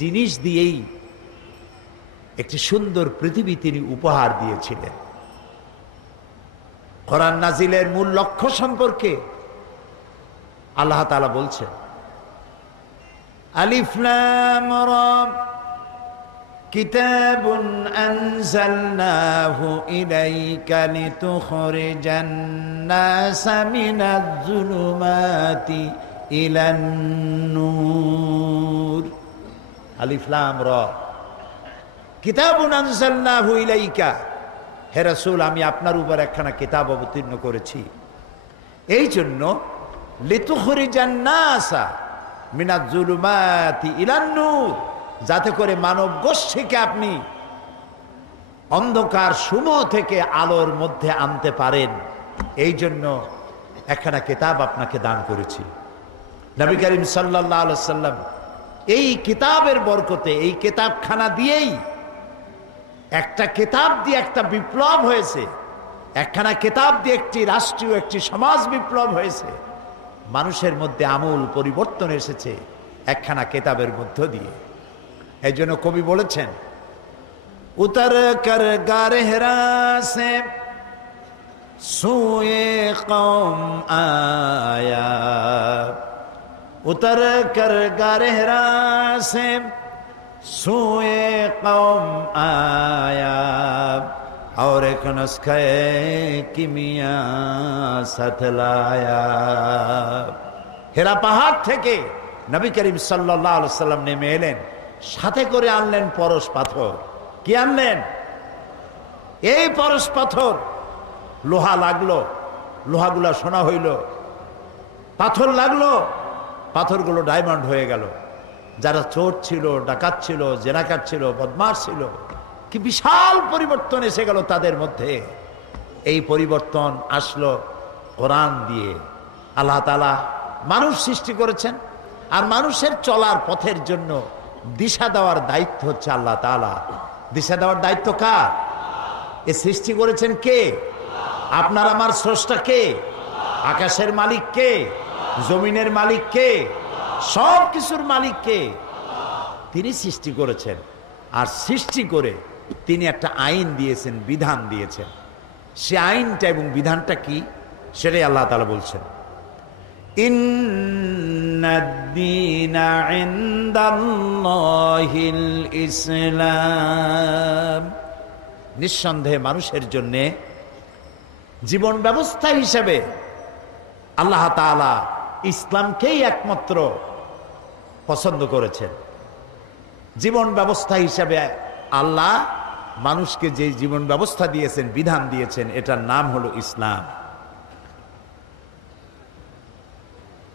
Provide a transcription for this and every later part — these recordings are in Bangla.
জিনিস দিয়েই একটি সুন্দর পৃথিবী তিনি উপহার দিয়েছিলেন। কোরআন নাজিলের মূল লক্ষ্য সম্পর্কে আল্লাহ তাআলা বলছেন, আলিফ লাম রা কিতাবুন আনজালনাহু ইলাইকা লিতুখরিজান নাসা মিনাজ যুলুমাতি ইলান নূর। আলিফ লাম রা কিতাবুন আনজালনাহু ইলাইকা, হে রাসূল আমি আপনার উপর একখানা কিতাব অবতীর্ণ করেছি এই জন্য লিতুখরিজান নাসা মিনাজ যুলুমাতি ইলান নূর, যাতে করে মানব গোষ্ঠীকে আপনি অন্ধকার সমূহ থেকে আলোর মধ্যে আনতে পারেন। এই জন্য একখানা কিতাব আপনাকে দান করেছি। নবী করিম সাল্লাল্লাহু আলাইহি ওয়াসাল্লাম এই কিতাবের বরকতে, এই কিতাবখানা দিয়েই, একটা কিতাব দিয়ে একটা বিপ্লব হয়েছে, একখানা কিতাব দিয়ে একটি রাষ্ট্রীয় একটি সমাজ বিপ্লব হয়েছে, মানুষের মধ্যে আমূল পরিবর্তন এসেছে একখানা কিতাবের মধ্য দিয়ে। এই জন্য কবি বলেছেন, উতর কর গারে হেরা সে সুয়ে কওম আয়া, উতর কর গারে হেরা সে সুয়ে কওম আয়া, और एक नुस्खे किमिया सतलाया। হেরা পাহাড় থেকে নবী করিম সাল্লাল্লাহু আলাইহি ওয়াসাল্লাম নেমে এলেন, সাথে করে আনলেন পরশ পাথর। কি আনলেন? এই পরশ পাথর। লোহা লাগলো, লোহাগুলা সোনা হইল, পাথর লাগলো, পাথরগুলো ডায়মন্ড হয়ে গেল। যারা চোর ছিল, ডাকাত ছিল, জেনাকার ছিল, বদমাশ ছিল, কি বিশাল পরিবর্তন এসে গেল তাদের মধ্যে। এই পরিবর্তন আসলো কোরআন দিয়ে। আল্লাহ তাআলা মানুষ সৃষ্টি করেছেন, আর মানুষের চলার পথের জন্য দিশা দেওয়ার দায়িত্ব হচ্ছে আল্লাহ তাআলা। দিশা দেওয়ার দায়িত্ব কার? এ সৃষ্টি করেছেন কে? আপনার আমার স্রষ্টা কে? আকাশের মালিক কে? জমিনের মালিক কে? সব কিছুর মালিক কে? তিনি সৃষ্টি করেছেন, আর সৃষ্টি করে তিনি একটা আইন দিয়েছেন, বিধান দিয়েছেন। সে আইনটা এবং বিধানটা কি সেটাই আল্লাহ তাআলা বলছেন, ইন্নাদ-দীনা ইনদাল্লাহিল ইসলাম। নিঃসন্দেহে মানুষের জন্য জীবন ব্যবস্থা হিসেবে আল্লাহ তাআলা ইসলামকেই একমাত্র পছন্দ করেছেন। জীবন ব্যবস্থা হিসেবে আল্লাহ মানুষকে যে জীবন ব্যবস্থা দিয়েছেন, বিধান দিয়েছেন, এটার নাম হলো ইসলাম।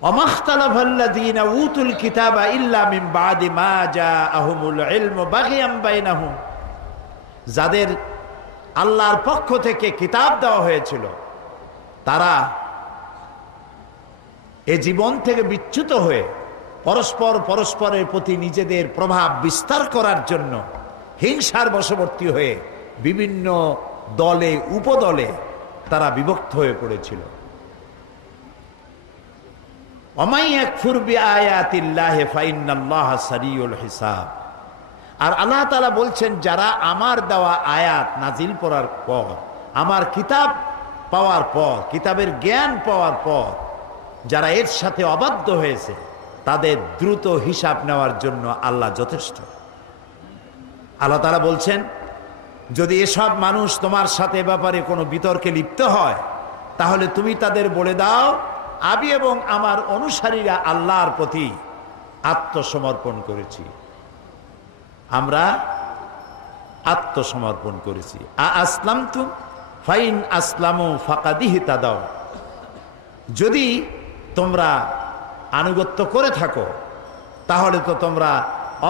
ওমাখতালাফাল্লাযীনা উতুল কিতাবা ইল্লা মিন বাদি মা জাআহুমুল ইলমু বাগিয়াম বাইনাহুম, যাদের আল্লাহর পক্ষ থেকে কিতাব দেওয়া হয়েছিল, তারা এ জীবন থেকে বিচ্যুত হয়ে পরস্পরের প্রতি নিজেদের প্রভাব বিস্তার করার জন্য হিংসার বশবর্তী হয়ে বিভিন্ন দলে উপদলে তারা বিভক্ত হয়ে পড়েছিল। ওমাই ইয়াকফুর বিআয়াতিল্লাহি ফাইন্নাল্লাহা সারিউল হিসাব। আর আল্লাহ তাআলা বলছেন, যারা আমার দেওয়া আয়াত নাজিল করার পর, আমার কিতাব পাওয়ার পর, কিতাবের জ্ঞান পাওয়ার পর যারা এর সাথে অবাধ্য হয়েছে, তাদের দ্রুত হিসাব নেওয়ার জন্য আল্লাহ যথেষ্ট। আল্লাহ তাআলা বলছেন, যদি এসব মানুষ তোমার সাথে ব্যাপারে কোনো বিতর্কে লিপ্ত হয়, তাহলে তুমি তাদের বলে দাও, আমি এবং আমার অনুসারীরা আল্লাহর প্রতি আত্মসমর্পণ করেছি। আমরা আত্মসমর্পণ করেছি। আসলামতু ফাইন আসলামু ফাকাদিহতাদাও। যদি তোমরা আনুগত্য করে থাকো, তাহলে তো তোমরা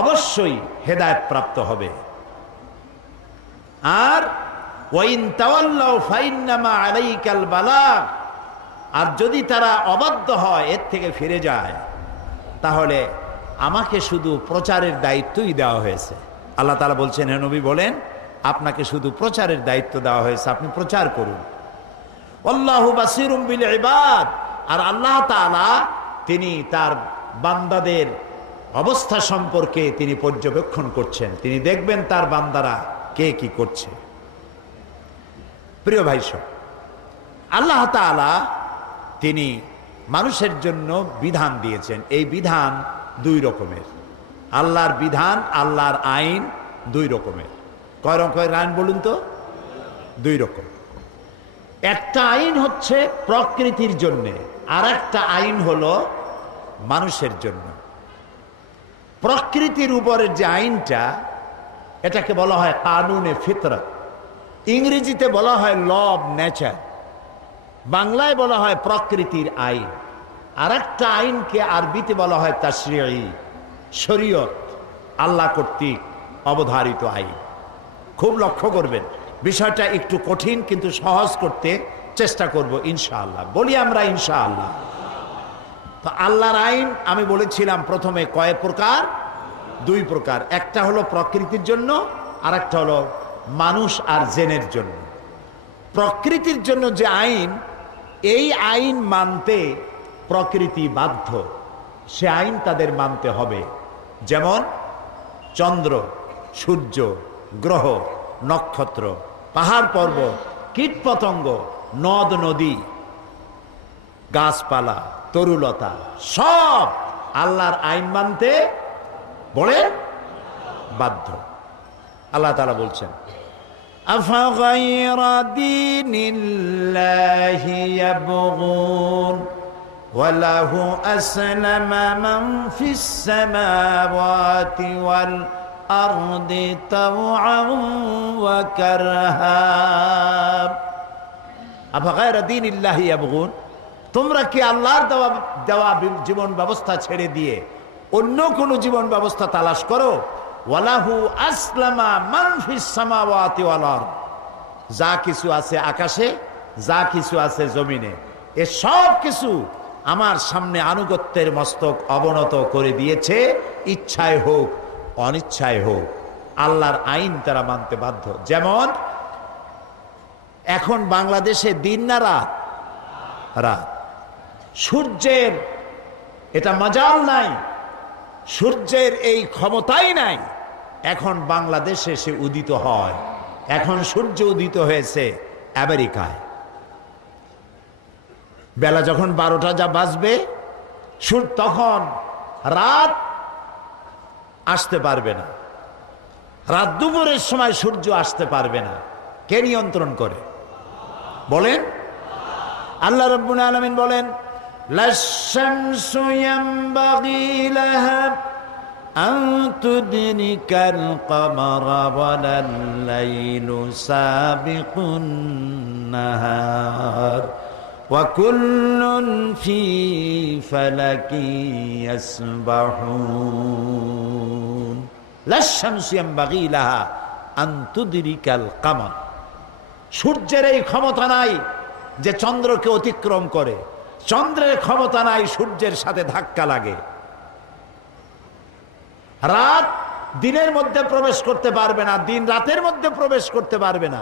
অবশ্যই হেদায়েত প্রাপ্ত হবে। আর ওয়াইন তাওয়াল্লাউ ফাইন্নামা আলাইকাল বালাগ, আর যদি তারা অবাধ্য হয়, এর থেকে ফিরে যায়, তাহলে আমাকে শুধু প্রচারের দায়িত্বই দেওয়া হয়েছে। আল্লাহ তাআলা বলছেন, হে নবী বলেন, আপনাকে শুধু প্রচারের দায়িত্ব দেওয়া হয়েছে, আপনি প্রচার করুন। আল্লাহু বাসীরুম বিল ইবাদ। আর আল্লাহ তাআলা তিনি তার বান্দাদের অবস্থা সম্পর্কে তিনি পর্যবেক্ষণ করছেন, তিনি দেখবেন তার বান্দারা কে কি করছে। প্রিয় ভাই সব, আল্লাহ তাআলা তিনি মানুষের জন্য বিধান দিয়েছেন। এই বিধান দুই রকমের। আল্লাহর বিধান, আল্লাহর আইন দুই রকমের। কয় রকমের আইন বলুন তো? দুই রকম। একটা আইন হচ্ছে প্রকৃতির জন্য, আর একটা আইন হলো মানুষের জন্য। প্রকৃতির উপরের যে আইনটা, এটাকে বলা হয় কানুনে ফিতরত, ইংরেজিতে বলা হয় ল অব নেচার, বাংলায় বলা হয় প্রকৃতির আইন। আর একটা আইনকে আরবিতে বলা হয় তাশরিঈ, শরীয়ত, আল্লাহ কর্তৃক অবধারিত আইন। খুব লক্ষ্য করবেন, বিষয়টা একটু কঠিন, কিন্তু সহজ করতে চেষ্টা করব ইনশাআল্লাহ। বলি আমরা ইনশাআল্লাহ। তো আল্লাহর আইন আমি বলেছিলাম প্রথমে কয় প্রকার? দুই প্রকার। একটা হলো প্রকৃতির জন্য, আর একটা হলো মানুষ আর জিনের জন্য। প্রকৃতির জন্য যে আইন, এই আইন মানতে প্রকৃতি বাধ্য, সে আইন তাদের মানতে হবে। যেমন চন্দ্র, সূর্য, গ্রহ, নক্ষত্র, পাহাড় পর্বত, কীটপতঙ্গ, নদ নদী, গাছপালা, তরুলতা, সব আল্লাহর আইন মানতে বলে বাধ্য। আল্লাহ তাআলা বলছেন, আফাগায়রা দীনিল্লাহি ইয়াবগুন ওয়ালাহু আসলামা মান ফিস সামাওয়াতি ওয়াল আরদি তাওআন ওয়া কারহা। আফাগায়রা দীনিল্লাহি ইয়াবগুন, তোমরা কি আল্লাহর দেওয়া জীবন ব্যবস্থা ছেড়ে দিয়ে অন্য কোন জীবন ব্যবস্থা তালাশ করো? ওয়ালাহু আসলামা মান ফিস সামাওয়াতি ওয়াল আরদ, যা কিছু আছে আকাশে, যা কিছু আছে জমিনে, এ সব কিছু আমার সামনে আনুগত্যের মস্তক অবনত করে দিয়েছে, ইচ্ছায় হোক অনিচ্ছায় হোক। আল্লাহর আইন তারা মানতে বাধ্য। যেমন এখন বাংলাদেশে দিন না রাত? রাত। সূর্যের এটা মাজাল নাই, সূর্যের এই ক্ষমতাই নাই এখন বাংলাদেশে সে উদিত হয়। এখন সূর্য উদিত হয়েছে আমেরিকায়। বেলা যখন 12টা যা বাজবে, তখন রাত আসতে পারবে না, রাত দুপুরের সময় সূর্য আসতে পারবে না। কে নিয়ন্ত্রণ করে বলেন? আল্লাহ রাব্বুল আলামিন বলেন, লাশ-শামসু ইয়ানবাগী লাহা আন তুদরিকাল কমারা ওয়ালাল লাইলু সাবিকুন নাহার ওয়া কুল্লুন ফি ফালাকি ইয়াসবাহুন। লাশ-শামসু ইয়ানবাগী লাহা আন তুদরিকাল কমার, সূর্যের এই ক্ষমতা নাই যে চন্দ্রকে অতিক্রম করে, চন্দ্রের ক্ষমতা নাই সূর্যের সাথে ধাক্কা লাগে। রাত দিনের মধ্যে প্রবেশ করতে পারবে না, দিন রাতের মধ্যে প্রবেশ করতে পারবে না।